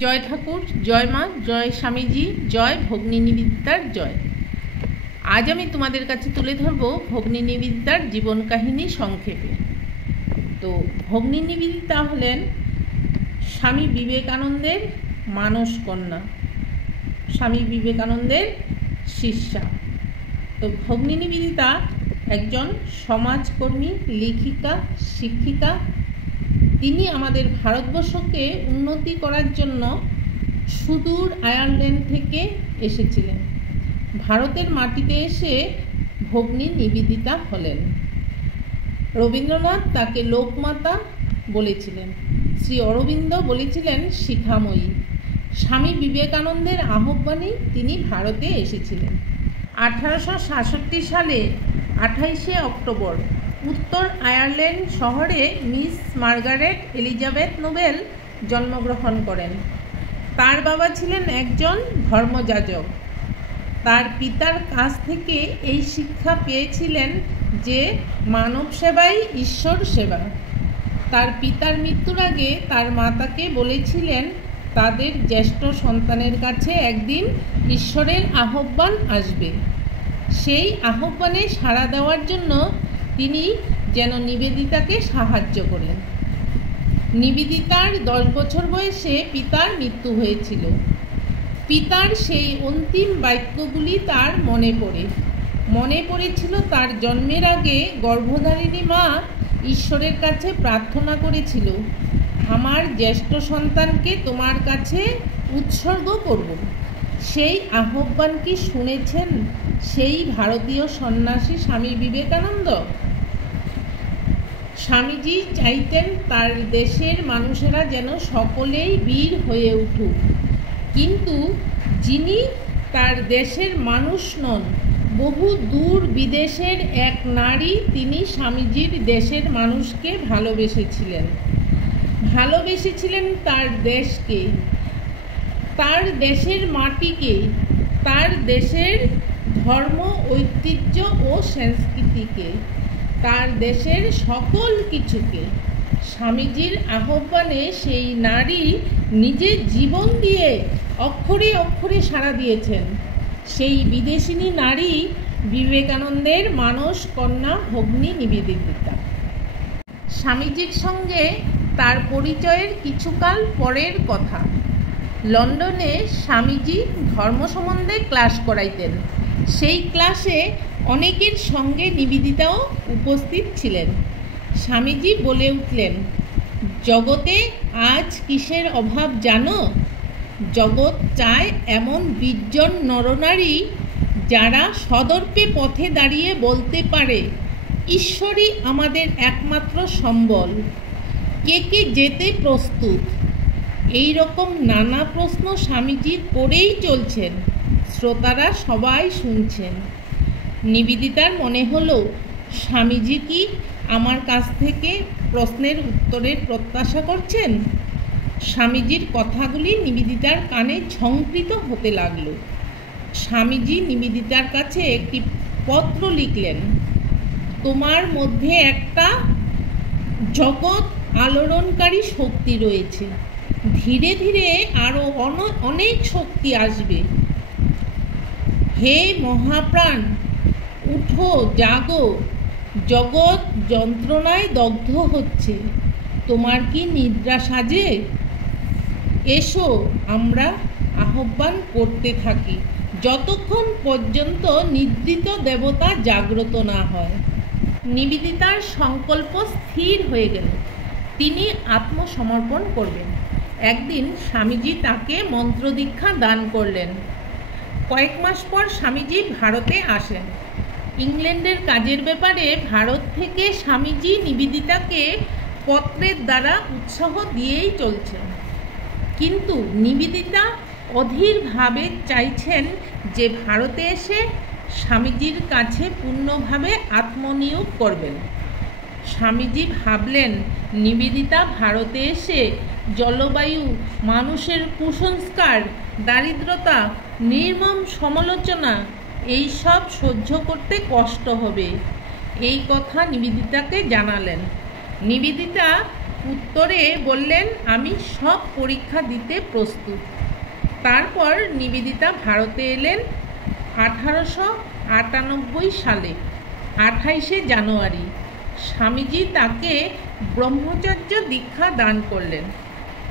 জয় ঠাকুর, জয় মা, জয় স্বামীজি, জয় ভগ্নী নিবেদিতার জয়। আজ আমি তোমাদের কাছে তুলে ধরব ভগ্নী নিবেদিতার জীবন কাহিনী সংক্ষেপে। তো ভগ্নী নিবেদিতা হলেন স্বামী বিবেকানন্দের মানস কন্যা, স্বামী বিবেকানন্দের শিষ্যা। তো ভগ্নী নিবেদিতা একজন সমাজকর্মী, লেখিকা, শিক্ষিকা। তিনি আমাদের ভারতবর্ষকে উন্নতি করার জন্য সুদূর আয়ারল্যান্ড থেকে এসেছিলেন। ভারতের মাটিতে এসে ভগ্নী নিবেদিতা হলেন। রবীন্দ্রনাথ তাকে লোকমাতা বলেছিলেন, শ্রী অরবিন্দ বলেছিলেন শিখাময়ী। স্বামী বিবেকানন্দের আহ্বানে তিনি ভারতে এসেছিলেন। 1866 সালে 28শে অক্টোবর উত্তর আয়ারল্যান্ড শহরে মিস মার্গারেট এলিজাবেথ নোবেল জন্মগ্রহণ করেন। তার বাবা ছিলেন একজন ধর্মযাজক। তার পিতার কাছ থেকে এই শিক্ষা পেয়েছিলেন যে মানব সেবাই ঈশ্বর সেবা। তার পিতার মৃত্যুর আগে তার মা তাকে বলেছিলেন তাদের জ্যেষ্ঠ সন্তানের কাছে একদিন ঈশ্বরের আহ্বান আসবে। সেই আহ্বানে সাড়া দেওয়ার জন্য তিনি যেন নিবেদিতাকে সাহায্য করেন। নিবেদিতার 10 বছর বয়সে পিতার মৃত্যু হয়েছিল। পিতার সেই অন্তিম বাক্যগুলি তার মনে পড়েছিল। তার জন্মের আগে গর্ভধারিণী মা ঈশ্বরের কাছে প্রার্থনা করেছিল, আমার জ্যেষ্ঠ সন্তানকে তোমার কাছে উৎসর্গ করব। সেই আহ্বান কি শুনেছেন সেই ভারতীয় সন্ন্যাসী স্বামী বিবেকানন্দ? স্বামীজি চাইতেন তার দেশের মানুষেরা যেন সকলেই বীর হয়ে উঠুক, কিন্তু যিনি তার দেশের মানুষ নন, বহু দূর বিদেশের এক নারী, তিনি স্বামীজির দেশের মানুষকে ভালোবেসেছিলেন তার দেশকে, তার দেশের মাটিকে, তার দেশের ধর্ম, ঐতিহ্য ও সংস্কৃতিকে, তার দেশের সকল কিছুকে। স্বামীজির আহ্বানে সেই নারী নিজের জীবন দিয়ে অক্ষরে অক্ষরে সাড়া দিয়েছেন। সেই বিদেশিনী নারী বিবেকানন্দের মানস কন্যা ভগ্নী নিবেদিতা। স্বামীজির সঙ্গে তার পরিচয়ের কিছুকাল পরের কথা। লন্ডনে স্বামীজি ধর্ম সম্বন্ধে ক্লাস করাইতেন। সেই ক্লাসে অনেকের সঙ্গে নিবেদিতাও উপস্থিত ছিলেন। স্বামীজি বলে উঠলেন, জগতে আজ কিসের অভাব জানো? জগৎ চায় এমন বিজ্জন নরনারী যারা সদর্পে পথে দাঁড়িয়ে বলতে পারে, ঈশ্বরই আমাদের একমাত্র সম্বল। কে কে যেতে প্রস্তুত? এই রকম নানা প্রশ্ন স্বামীজি করেই চলছেন। শ্রোতারা সবাই শুনছেন। নিবেদিতার মনে হলো, স্বামীজি কি আমার কাছ থেকে প্রশ্নের উত্তরের প্রত্যাশা করছেন? স্বামীজির কথাগুলি নিবেদিতার কানে ঝংকৃত হতে লাগল। স্বামীজি নিবেদিতার কাছে একটি পত্র লিখলেন, তোমার মধ্যে একটা জগৎ আলোড়নকারী শক্তি রয়েছে। ধীরে ধীরে আরও অনেক শক্তি আসবে। হে মহাপ্রাণ, উঠো, জাগো। জগৎ যন্ত্রণায় দগ্ধ হচ্ছে। তোমার কি নিদ্রা সাজে? এসো, আমরা আহ্বান করতে থাকি যতক্ষণ পর্যন্ত নিদ্রিত দেবতা জাগ্রত না হয়। নিবেদিতার সংকল্প স্থির হয়ে গেল, তিনি আত্মসমর্পণ করবেন। একদিন স্বামীজি তাকে মন্ত্রদীক্ষা দান করলেন। কয়েক মাস পর স্বামীজি ভারতে আসেন। ইংল্যান্ডের কাজের ব্যাপারে ভারত থেকে স্বামীজি নিবেদিতাকে পত্রের দ্বারা উৎসাহ দিয়েই চলছেন, কিন্তু নিবেদিতা অধীরভাবে চাইছেন যে ভারতে এসে স্বামীজির কাছে পূর্ণভাবে আত্মনিয়োগ করবেন। স্বামীজি ভাবলেন, নিবেদিতা ভারতে এসে জলবায়ু, মানুষের কুসংস্কার, দারিদ্রতা, নির্মম সমালোচনা এই সব সহ্য করতে কষ্ট হবে। এই কথা নিবেদিতাকে জানালেন। নিবেদিতা উত্তরে বললেন, আমি সব পরীক্ষা দিতে প্রস্তুত। তারপর নিবেদিতা ভারতে এলেন 1898 সালে 28শে জানুয়ারি। স্বামীজি তাকে ব্রহ্মচর্য দীক্ষা দান করলেন।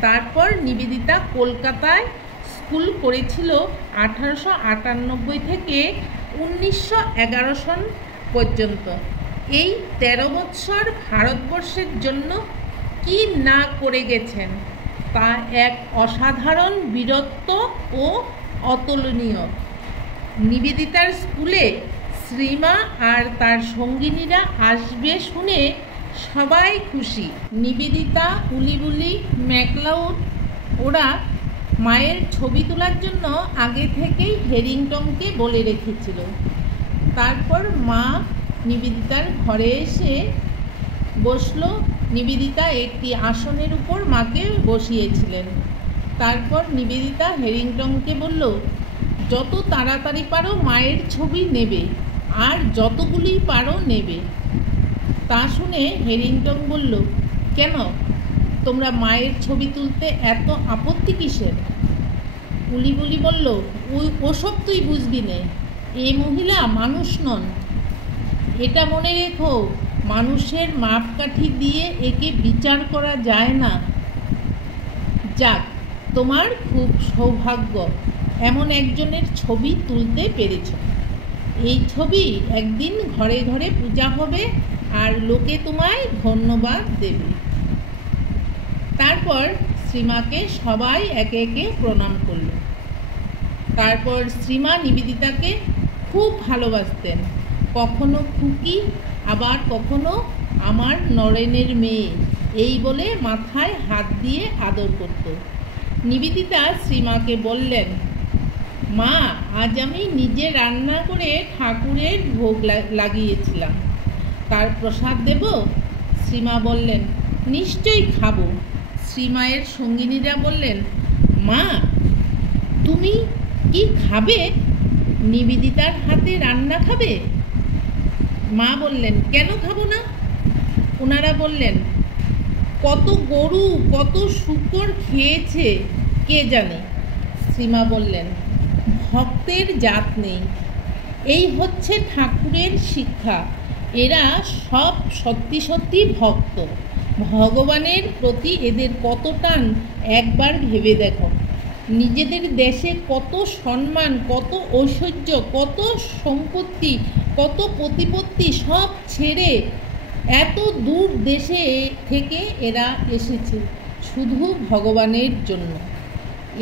তারপর নিবেদিতা কলকাতায় স্কুল করেছিল 1898 থেকে 1911 সন পর্যন্ত। এই 13 বৎসর ভারতবর্ষের জন্য কি না করে গেছেন তা এক অসাধারণ বীরত্ব ও অতুলনীয়। নিবেদিতার স্কুলে শ্রীমা আর তার সঙ্গিনীরা আসবে শুনে সবাই খুশি। নিবেদিতা, উলিবুলি, ম্যাকলাউড ওরা মায়ের ছবি তোলার জন্য আগে থেকেই হেরিংটনকে বলে রেখেছিল। তারপর মা নিবেদিতার ঘরে এসে বসলো। নিবেদিতা একটি আসনের উপর মাকে বসিয়েছিলেন। তারপর নিবেদিতা হেরিংটনকে বলল, যত তাড়াতাড়ি পারো মায়ের ছবি নেবে, আর যতগুলি পারো নেবে। তা শুনে হেরিংটন বলল, কেন, তোমরা মায়ের ছবি তুলতে এত আপত্তি কিসের? উলিবুলি বলল, ওসব তুই বুঝবি নে, এ মহিলা মানুষ নন। এটা মনে রেখো, মানুষের মাপকাঠি দিয়ে একে বিচার করা যায় না। যাক, তোমার খুব সৌভাগ্য, এমন একজনের ছবি তুলতে পেরেছ। এই ছবি একদিন ঘরে ঘরে পূজা হবে আর লোকে তোমায় ধন্যবাদ দেবে। তারপর শ্রীমাকে সবাই একে একে প্রণাম করল। তারপর শ্রীমা নিবেদিতাকে খুব ভালোবাসতেন। কখনো খুকি, আবার কখনো আমার নরেনের মেয়ে এই বলে মাথায় হাত দিয়ে আদর করত। নিবেদিতা শ্রীমাকে বললেন, মা, আজ আমি নিজে রান্না করে ঠাকুরের ভোগ লাগিয়েছিলাম, তার প্রসাদ দেব? শ্রীমা বললেন, নিশ্চয়ই খাবো। শ্রীমায়ের সঙ্গিনীরা বললেন, মা, তুমি কি খাবে? নিবেদিতার হাতে রান্না খাবে? মা বললেন, কেন খাবো না? ওনারা বললেন, কত গরু, কত শূকর খেয়েছে কে জানে। শ্রীমা বললেন, ভক্তের জাত নেই, এই হচ্ছে ঠাকুরের শিক্ষা। এরা সব সত্যি সত্যি ভক্ত। ভগবানের প্রতি এদের কত টান একবার ভেবে দেখো। নিজেদের দেশে কত সম্মান, কত ঐশ্বর্য, কত সম্পত্তি, কত প্রতিপত্তি সব ছেড়ে এত দূর দেশে থেকে এরা এসেছে শুধু ভগবানের জন্য।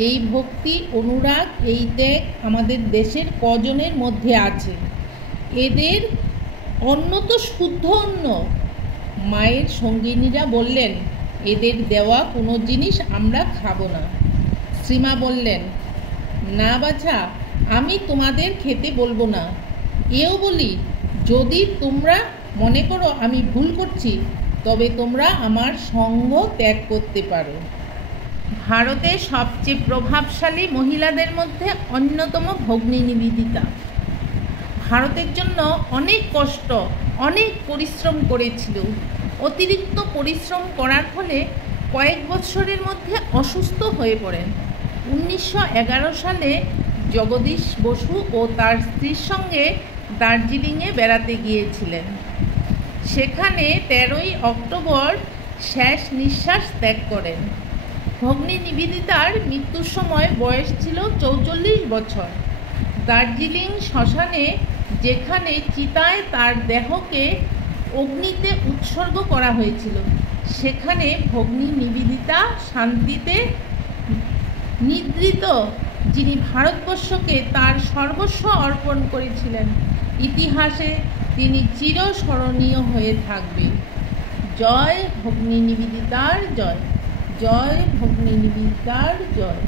এই ভক্তি, অনুরাগ, এই ত্যাগ আমাদের দেশের কজনের মধ্যে আছে? এদের অন্ন তো শুদ্ধ অন্ন। মায়ের সঙ্গিনীরা বললেন, এদের দেওয়া কোনো জিনিস আমরা খাবো না। শ্রীমা বললেন, না বাছা, আমি তোমাদের খেতে বলবো না। এও বলি, যদি তোমরা মনে করো আমি ভুল করছি, তবে তোমরা আমার সঙ্গ ত্যাগ করতে পারো। ভারতের সবচেয়ে প্রভাবশালী মহিলাদের মধ্যে অন্যতম ভগ্নী নিবেদিতা। ভারতের জন্য অনেক কষ্ট, অনেক পরিশ্রম করেছিল। অতিরিক্ত পরিশ্রম করার ফলে কয়েক বছরের মধ্যে অসুস্থ হয়ে পড়েন। 1911 সালে জগদীশ বসু ও তার স্ত্রীর সঙ্গে দার্জিলিংয়ে বেড়াতে গিয়েছিলেন। সেখানে 13ই অক্টোবর শেষ নিঃশ্বাস ত্যাগ করেন। ভগ্নী নিবেদিতার মৃত্যুর সময় বয়স ছিল 44 বছর। দার্জিলিং শ্মশানে, যেখানে চিতায় তার দেহকে অগ্নিতে উৎসর্গ করা হয়েছিল, সেখানে ভগ্নী নিবেদিতা শান্তিতে নিদ্রিত, যিনি ভারতবর্ষকে তার সর্বস্ব অর্পণ করেছিলেন। ইতিহাসে তিনি চিরস্মরণীয় হয়ে থাকবে। জয় ভগ্নী নিবেদিতার জয়, জয় ভগ্নী নিবেদিতার জয়।